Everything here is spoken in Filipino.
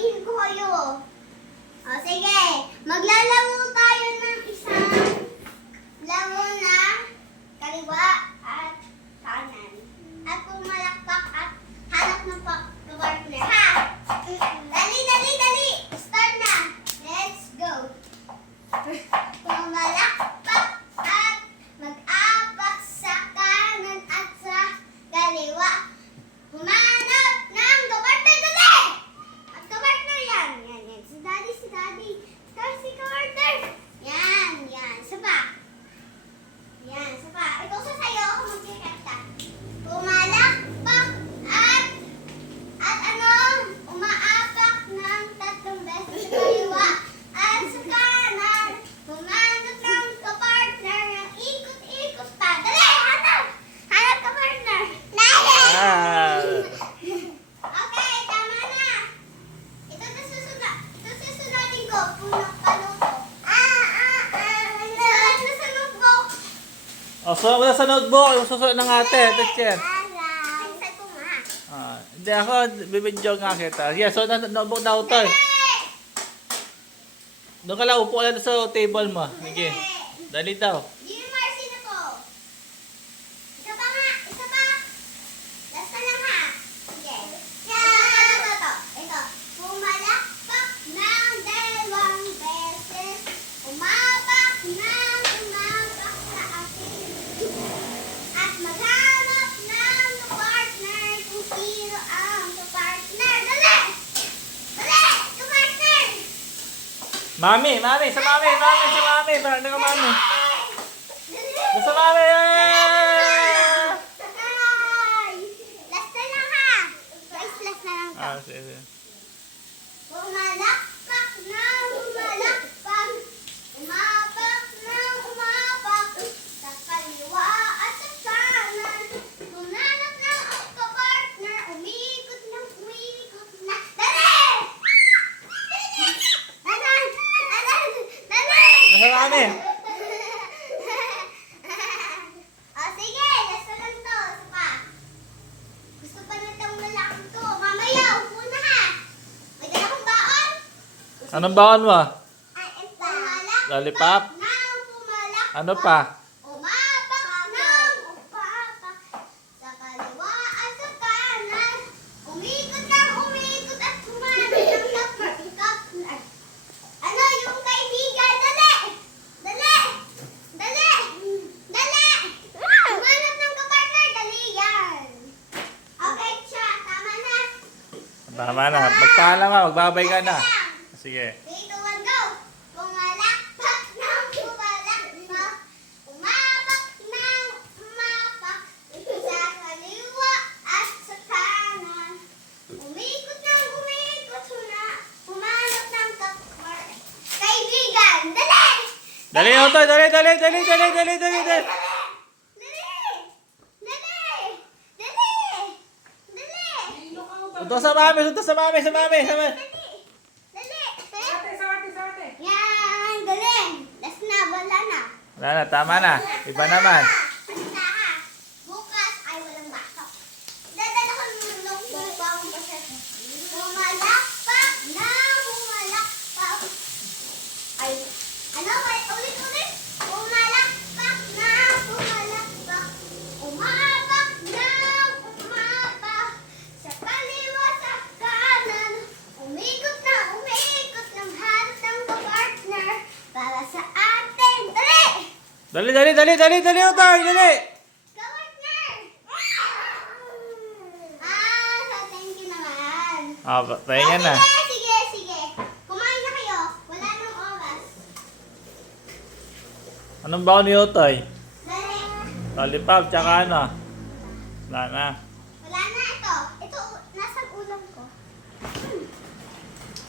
sasabayin ko kayo. O, sige. Maglalaro tayo ng isang laro na kaliwa at kanan. At pumalakpak at hanap ng partner, ha? Dali, dali, dali! Start na! Let's go! Pumalakpak at mag-apak sa kanan at sa kaliwa. Humanap ng kapartner, dali! At kapartner yan. Yan, yan. Si daddy, si daddy. Start si kapartner. Yan, yan. Isa pa. Yan, isa pa. Ito sa sayo, ako magkikita. Pumalakpak at ano, umaapak ng 3 beses sa kaliwa at sa kanan. Humanap ng kapartner ng ikot-ikot pa. Dali, hanap! Hanap kapartner. Ah. Okay, tama na. Ito susunodin ko. Punok paluto. Nasa notebook. O, susunod mo na sa notebook. Yung susunod ng ate. Teacher. Pinsan ko nga. Hindi ako, bibidyo nga kita. Yes, so notebook na ito eh. Doon ka lang, upo ka lang sa table mo. Sige. Dali daw. Jimar, sino to? Isa pa nga, isa pa. Last na lang ha. Sige. Ito. Pumalakpak ng 2 beses. Umapak sa akin. At maghanap ng partner kung sino ang kapartner. Dali! Dali! Kapartner! Mami, sa mami. Parang ka mami. Dali! Sa mami. Ay! Last na lang ha. Guys, last na lang to. Sige. Umalakpak ng umalakpak. Umapak sa kaliwa at sa kanan. Humanap ng kapartner. Umikot na. Dali! Dali! Sa mami. Sige, last na lang to. Isa pa. Gusto pa nitong lalaki to. Mamaya, upo na ha. May dala kong baon. Anong baon mo? Pumalakpak Lollipop? ng pumalakpak. Ano pa? Umapak ng umapak. Sa kaliwa at sa kanan. Umikot at humanap ng kapartner. Ano yung kaibigan? Dali! Dali! Dali! Dali! Humanap ng kapartner. Dali yan. Okay, siya. Tama na. Tama na. Magpaalam ka. Magbabay ka na. Lang. Sige. 3, 2, 1, go! Pumalakpak ng pumalakpak. Umapak ng umapak. Sa kaliwa at sa kanan. Umikot humanap ng kaibigan. Dali! Dali, Otoy. Dali. Dali! Dali! Dali! Punta sa mami. Dali! Dali! Yan! Dali! Last na, wala na. Wala na. Tama na. Iba naman. Basta ha. Bukas ay walang baso. Dadala ko ng notebook bago kasi. Pumalakpak na pumalakpak. Ay, ano? Ulit. Pumalakpak na pumalakpak. Umapak na umapak. Sa kaliwa sa kanan. Umikot ng hanap ng kapartner para sa atin. Dali! Dali, Otoy. Dali. Kapartner! So thank you naman. Pahinga na. Sige. Kumain na kayo. Wala nang oras. Anong baon ni Otoy? Dali. Lollipop, tsaka ano? Wala na.